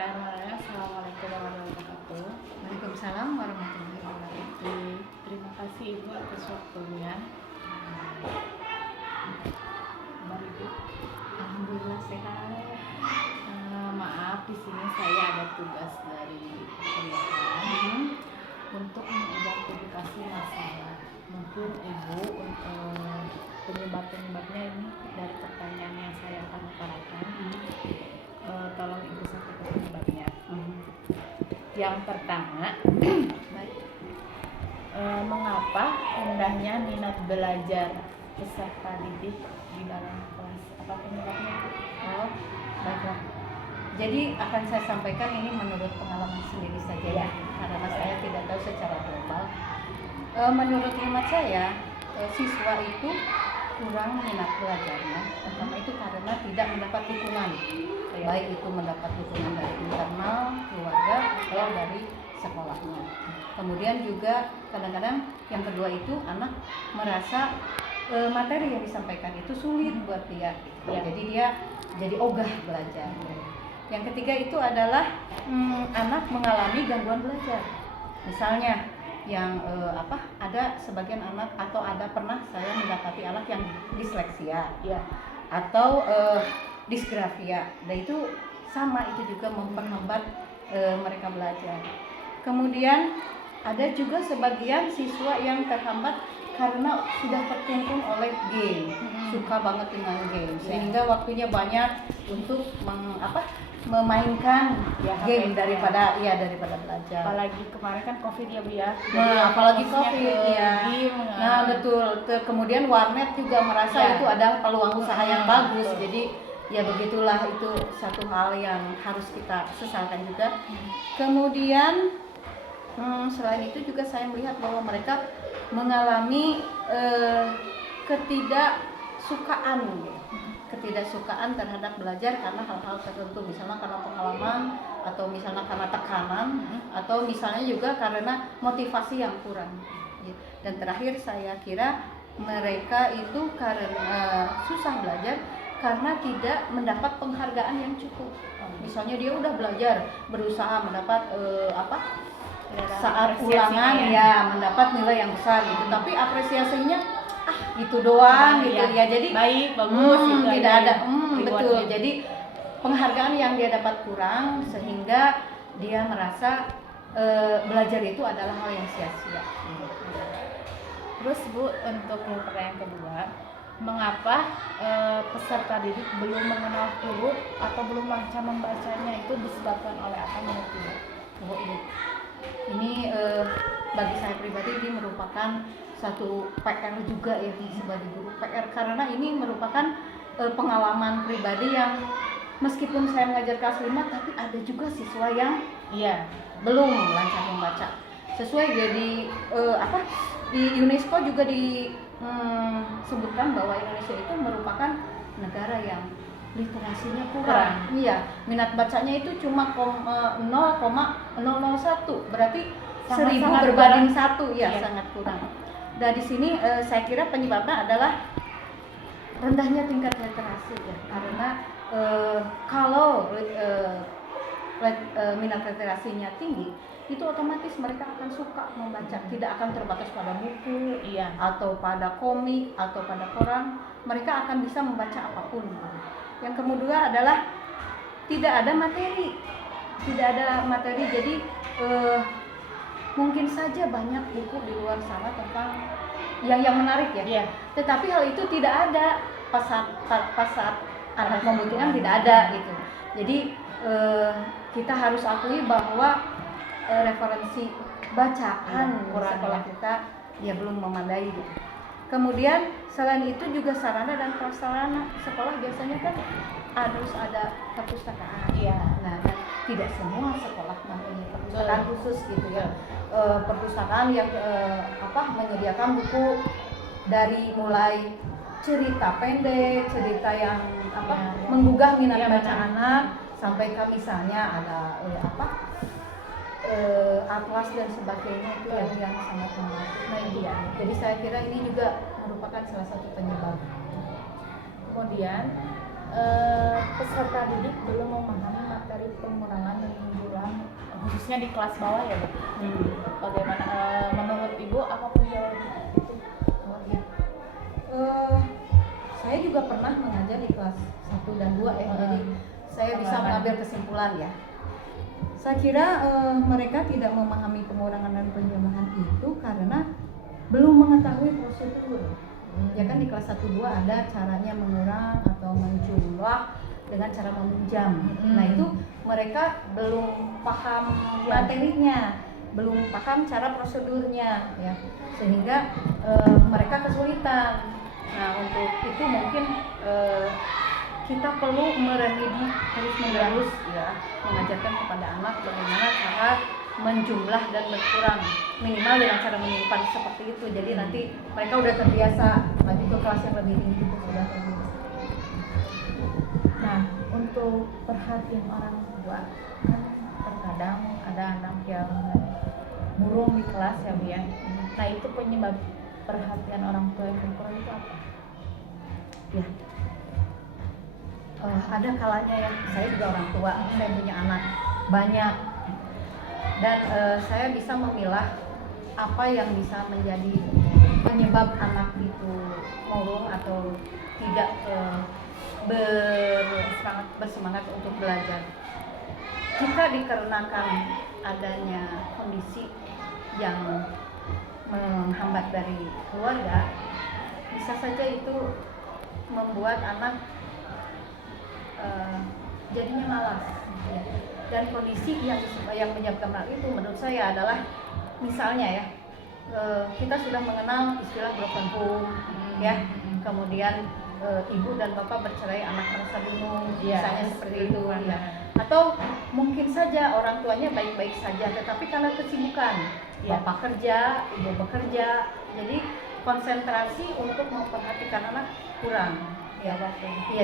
Bismillahirrahmanirrahim. Assalamualaikum warahmatullahi wabarakatuh. Waalaikumsalam warahmatullahi wabarakatuh. Terima kasih Ibu atas waktunya. Kabar Ibu? Alhamdulillah sehat. Maaf, di sini saya ada tugas dari kelurahan untuk mengidentifikasi masalah. Mungkin Ibu penyebabnya ini dari pertanyaan yang saya akan utarakan. Tolong Ibu sampaikan penyebabnya. Yang pertama, mengapa rendahnya minat belajar peserta didik di dalam kelas? Apa penyebabnya? Oh, baiklah. Jadi akan saya sampaikan ini menurut pengalaman sendiri saja ya, karena saya tidak tahu secara global. Menurut hemat saya, siswa itu kurang minat belajarnya. Pertama itu karena tidak mendapat dukungan, baik itu mendapat dukungan dari internal, keluarga, atau dari sekolahnya. Kemudian juga kadang-kadang yang kedua itu anak merasa materi yang disampaikan itu sulit buat dia, jadi dia jadi ogah belajar. Yang ketiga itu adalah anak mengalami gangguan belajar. Misalnya yang ada sebagian anak atau ada pernah saya mendapati anak yang disleksia atau disgrafia. Dan itu sama, itu juga memperlambat mereka belajar. Kemudian ada juga sebagian siswa yang terhambat karena sudah terkungkung oleh game, suka banget dengan game, sehingga waktunya banyak untuk memainkan game daripada belajar. Apalagi kemarin kan COVID ya Bu ya. Nah, apalagi COVID ya. Nah, betul. Kemudian warnet juga merasa itu ada peluang usaha yang bagus. Jadi ya begitulah, itu satu hal yang harus kita sesalkan juga. Kemudian selain itu juga saya melihat bahwa mereka mengalami ketidaksukaan terhadap belajar karena hal-hal tertentu, misalnya karena pengalaman atau misalnya karena tekanan atau misalnya juga karena motivasi yang kurang. Dan terakhir saya kira mereka itu karena susah belajar karena tidak mendapat penghargaan yang cukup. Misalnya dia udah belajar, berusaha mendapat saat ulangan mendapat nilai yang besar gitu, tapi apresiasinya gitu doang gitu ya, jadi baik, bagus gitu, tidak ada betul. Jadi penghargaan yang dia dapat kurang sehingga dia merasa belajar itu adalah hal yang sia-sia. Terus Bu, untuk pertanyaan kedua, mengapa peserta didik belum mengenal huruf atau belum lancar membacanya, itu disebabkan oleh apa menurut Ibu? Ini bagi saya pribadi ini merupakan satu PR juga ya sebagai guru, PR karena ini merupakan pengalaman pribadi yang meskipun saya mengajar kelas 5 tapi ada juga siswa yang belum lancar membaca. Sesuai jadi di UNESCO juga disebutkan bahwa Indonesia itu merupakan negara yang literasinya kurang. Iya, minat bacanya itu cuma 0,001, berarti 1000 berbanding 1 sangat kurang. Dan di sini saya kira penyebabnya adalah rendahnya tingkat literasi ya. Karena kalau minat literasinya tinggi, itu otomatis mereka akan suka membaca, tidak akan terbatas pada buku atau pada komik atau pada koran, mereka akan bisa membaca apapun. Yang kedua adalah tidak ada materi, jadi mungkin saja banyak buku di luar sana tentang yang menarik ya. Tetapi hal itu tidak ada pas saat anak membutuhkan, tidak ada gitu. Jadi kita harus akui bahwa referensi bacaan sekolah kita belum memadai gitu. Kemudian selain itu juga sarana dan prasarana sekolah biasanya kan harus ada perpustakaan. Nah, tidak semua sekolah mempunyai perpustakaan khusus gitu ya. Perpustakaan yang menyediakan buku dari mulai cerita pendek, cerita yang menggugah minat baca anak, sampai ke misalnya ada atlas dan sebagainya, itu yang sangat menarik. Jadi saya kira ini juga merupakan salah satu penyebab. Kemudian peserta didik belum memahami materi pengulangan dan khususnya di kelas bawah ya Bu. Bagaimana menurut Ibu apa penjauhan itu? Oh iya. Saya juga pernah mengajar di kelas 1 dan 2 ya. Jadi saya bisa mengambil kesimpulan ya. Saya kira mereka tidak memahami pengurangan dan penjumlahan itu karena belum mengetahui prosedur. Ya kan di kelas 1 2 ada caranya mengurang atau menjumlah dengan cara meminjam. Nah, itu mereka belum paham materinya, belum paham cara prosedurnya ya. Sehingga mereka kesulitan. Nah, untuk itu mungkin kita perlu meremedi terus-menerus ya, mengajarkan kepada anak bagaimana cara menjumlah dan berkurang, minimal dengan cara menyimpan seperti itu. Jadi nanti mereka udah terbiasa maju ke kelas yang lebih tinggi itu sudah terbiasa. Nah, untuk perhatian orang tua kan terkadang ada anak yang murung di kelas ya Bu ya. Nah, itu penyebab perhatian orang tua yang berkurang itu apa? Ya. Ada kalanya ya, saya juga orang tua, saya punya anak banyak, dan saya bisa memilah apa yang bisa menjadi penyebab anak itu murung atau tidak bersemangat untuk belajar. Jika dikarenakan adanya kondisi yang menghambat dari keluarga, bisa saja itu membuat anak jadinya malas ya. Dan kondisi yang menyebabkan hal itu menurut saya adalah misalnya ya, kita sudah mengenal istilah broken home ya, kemudian ibu dan bapak bercerai, anak merasa bingung misalnya seperti itu ya. Atau mungkin saja orang tuanya baik-baik saja tetapi karena kesibukan, bapak kerja, ibu bekerja, jadi konsentrasi untuk memperhatikan anak kurang. Ya,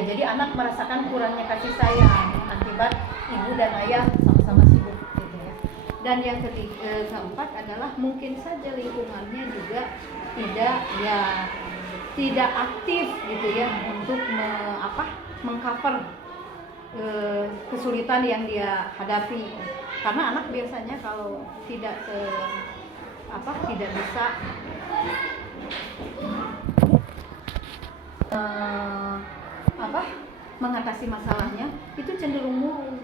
jadi anak merasakan kurangnya kasih sayang akibat ibu dan ayah sama-sama sibuk gitu ya. Dan yang keempat adalah mungkin saja lingkungannya juga tidak aktif gitu ya untuk mengcover kesulitan yang dia hadapi. Karena anak biasanya kalau tidak bisa mengatasi masalahnya, itu cenderung murung.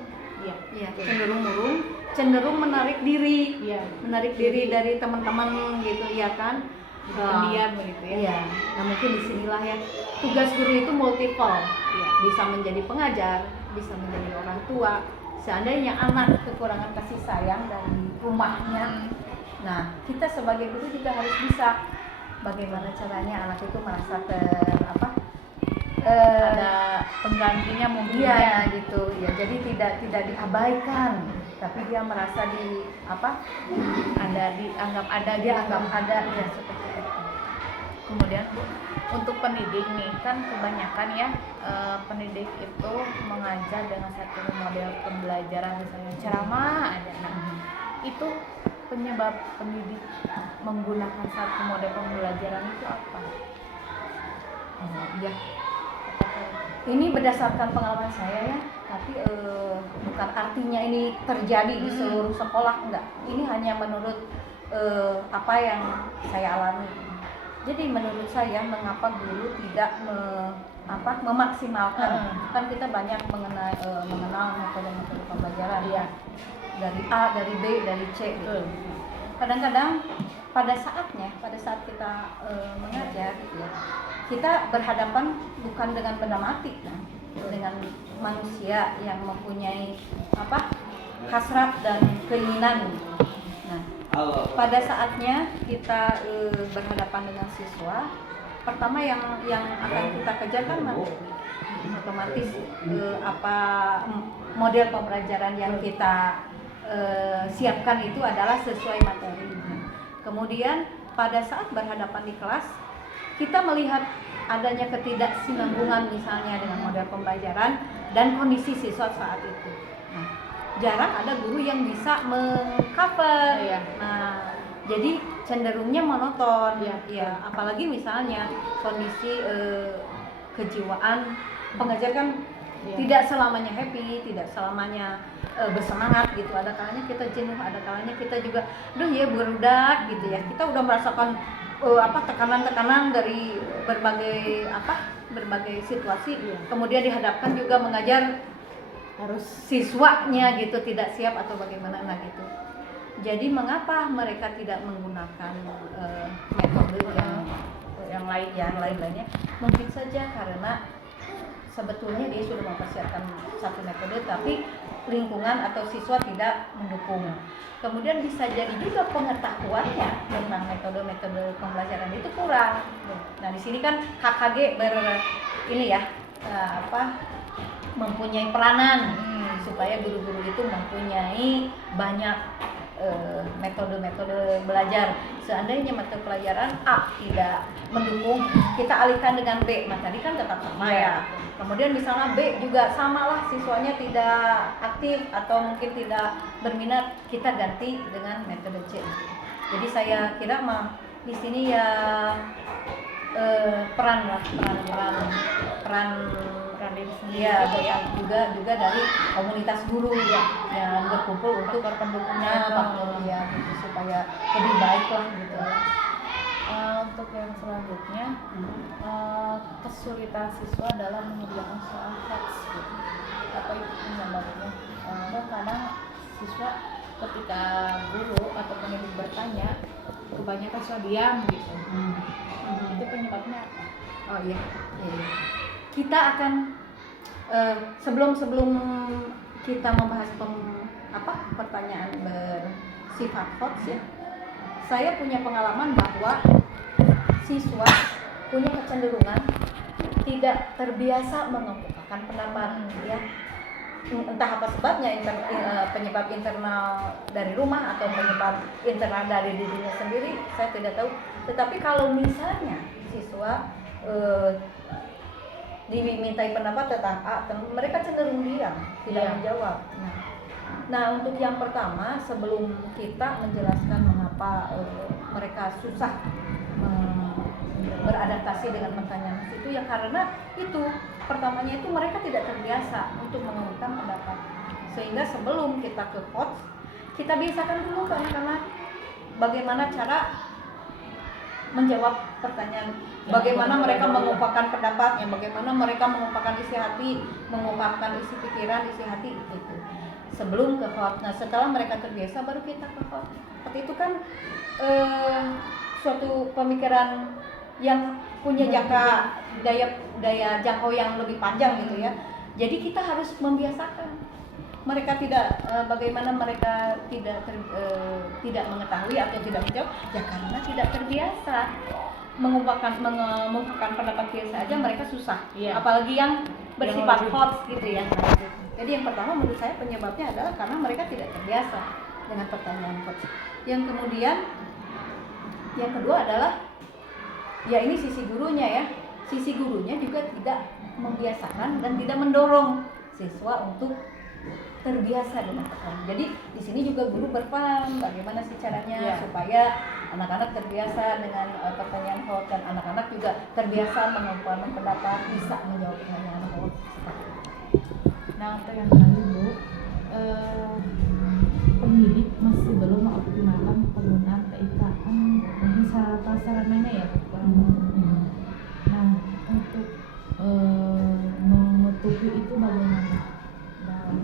Cenderung menarik diri, dari teman-teman gitu ya kan. Pendiam begitu ya. Iya. Nah, mungkin disinilah ya tugas guru itu multiple. Bisa menjadi pengajar, bisa menjadi orang tua. Seandainya anak kekurangan kasih sayang dari rumahnya, nah kita sebagai guru juga harus bisa bagaimana caranya anak itu merasa ada penggantinya mungkin ya gitu ya. Jadi tidak diabaikan, tapi dia merasa dianggap ada ya seperti itu. Kemudian Bu, untuk pendidik nih kan kebanyakan ya pendidik itu mengajar dengan satu model pembelajaran, misalnya ceramah ada. Nah, itu penyebab pendidik menggunakan satu model pembelajaran itu apa? Ya, ini berdasarkan pengalaman saya ya, tapi bukan artinya ini terjadi di seluruh sekolah, enggak. Ini hanya menurut apa yang saya alami. Jadi menurut saya, mengapa guru tidak memaksimalkan? Kan kita banyak mengenal metode-metode pembelajaran ya, dari A, dari B, dari C gitu. Kadang-kadang pada saat kita mengajar ya, kita berhadapan bukan dengan benda mati kan, dengan manusia yang mempunyai hasrat dan keinginan. Nah, pada saatnya kita berhadapan dengan siswa, pertama yang akan kita kejar kan materi. Otomatis model pembelajaran yang kita siapkan itu adalah sesuai materi. Kemudian pada saat berhadapan di kelas, kita melihat adanya ketidaksinambungan misalnya dengan model pembelajaran dan kondisi siswa saat itu. Nah, jarang ada guru yang bisa mengcover. Nah, jadi cenderungnya monoton. Ya, apalagi misalnya kondisi kejiwaan pengajar kan Iya. Tidak selamanya happy, tidak selamanya bersemangat gitu. Ada kalanya kita jenuh, ada kalanya kita juga duh ya berudak gitu ya. Kita udah merasakan tekanan-tekanan dari berbagai situasi. Iya. Kemudian dihadapkan juga mengajar Harus siswanya gitu tidak siap atau bagaimana gitu. Jadi mengapa mereka tidak menggunakan metode yang lainnya? Mungkin saja karena sebetulnya dia sudah mempersiapkan satu metode tapi lingkungan atau siswa tidak mendukung. Kemudian bisa jadi juga pengetahuannya tentang metode-metode pembelajaran itu kurang. Nah di sini kan KKG mempunyai peranan supaya guru-guru itu mempunyai banyak metode-metode belajar. Seandainya metode pelajaran A tidak mendukung, kita alihkan dengan B. Nah tadi kan tetap sama ya. Kemudian misalnya B juga samalah, siswanya tidak aktif atau mungkin tidak berminat, kita ganti dengan metode C. Jadi saya kira di sini ya peran diri sendiri ya, juga dari komunitas guru ya yang berkumpul untuk pendukungnya faktor ya gitu, supaya lebih baik lah gitu. Untuk yang selanjutnya kesulitan siswa dalam mengerjakan soal teks gitu. Apa itu penyebabnya? Kadang siswa ketika guru atau pendidik bertanya, kebanyakan siswa diam gitu. Itu penyebabnya apa? Oh iya. Kita akan sebelum kita membahas pertanyaan bersifat hoax ya, saya punya pengalaman bahwa siswa punya kecenderungan tidak terbiasa mengemukakan pendapat ya. Entah apa sebabnya, penyebab internal dari rumah atau penyebab internal dari dirinya sendiri, saya tidak tahu. Tetapi kalau misalnya siswa dimintai pendapat tentang A, mereka cenderung diam, tidak menjawab. Nah, untuk yang pertama, sebelum kita menjelaskan mengapa mereka susah beradaptasi dengan pertanyaan itu, ya karena itu pertamanya itu mereka tidak terbiasa untuk mengemukakan pendapat. Sehingga sebelum kita ke hoax, kita biasakan dulu ke anak-anak bagaimana cara menjawab pertanyaan, bagaimana mereka mengungkapkan pendapatnya, bagaimana mereka mengungkapkan isi hati, mengungkapkan isi pikiran, isi hati itu sebelum ke hoax. Nah setelah mereka terbiasa baru kita ke hoax. Seperti itu kan suatu pemikiran yang punya daya jangkau yang lebih panjang gitu ya. Jadi kita harus membiasakan mereka bagaimana mereka tidak mengetahui atau tidak menjawab ya karena tidak terbiasa mengungkapkan pendapat biasa aja mereka susah, apalagi yang bersifat hoax gitu ya. Jadi yang pertama menurut saya penyebabnya adalah karena mereka tidak terbiasa dengan pertanyaan hoax. Yang kemudian yang kedua adalah ya ini sisi gurunya ya, sisi gurunya juga tidak membiasakan dan tidak mendorong siswa untuk terbiasa dengan pertanyaan. Jadi di sini juga guru berperan bagaimana sih caranya supaya anak-anak terbiasa dengan pertanyaan hoax dan anak-anak juga terbiasa mengungkapkan pendapat, bisa menjawab pertanyaan hoax. Nah untuk yang terakhir Bu, pendidik masih belum mengoptimalkan penggunaan TIK, mungkin sarananya ya Bu. Nah untuk menutupi itu bagaimana dalam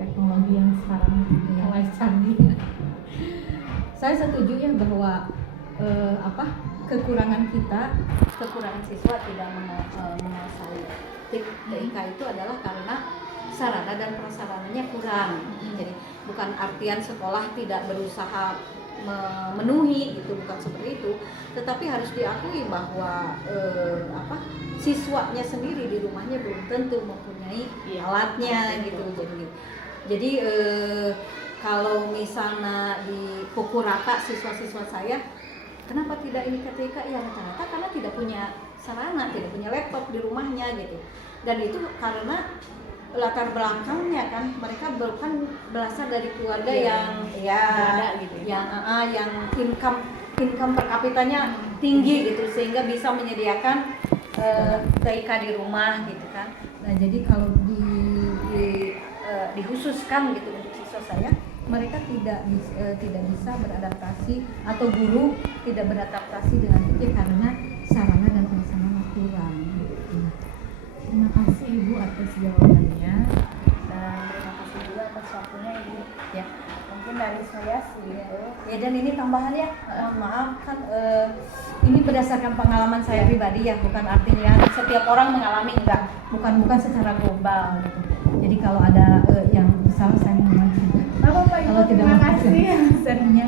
teknologi yang sekarang mulai canggih? Saya setuju ya bahwa kekurangan siswa tidak menguasai TIK itu adalah karena sarana dan prasarananya kurang. Jadi bukan artian sekolah tidak berusaha memenuhi gitu, bukan seperti itu, tetapi harus diakui bahwa siswanya sendiri di rumahnya belum tentu mempunyai alatnya gitu. Jadi kalau misalnya dipukul rata siswa-siswa saya, kenapa tidak ini ketika ya rata-rata karena tidak punya sarana, tidak punya laptop di rumahnya gitu. Dan itu karena latar belakangnya kan mereka bukan berasal dari keluarga yang income per kapitanya tinggi gitu, sehingga bisa menyediakan TIK di rumah gitu kan. Nah jadi kalau di dikhususkan gitu untuk siswa saya, mereka tidak bisa beradaptasi atau guru tidak beradaptasi dengan itu karena sarana dan prasarana kurang. Terima kasih Ibu atas jawabannya dan terima kasih juga atas waktunya Ibu. Ya. Mungkin dari saya segitu. Ya, dan ini tambahan ya, mohon maaf kan ini berdasarkan pengalaman saya pribadi ya, bukan artinya setiap orang mengalami, enggak, bukan secara global gitu. Jadi kalau ada yang salah saya mohon maaf juga. Bapak Ibu, Kalau tidak terima mau kasih. serinya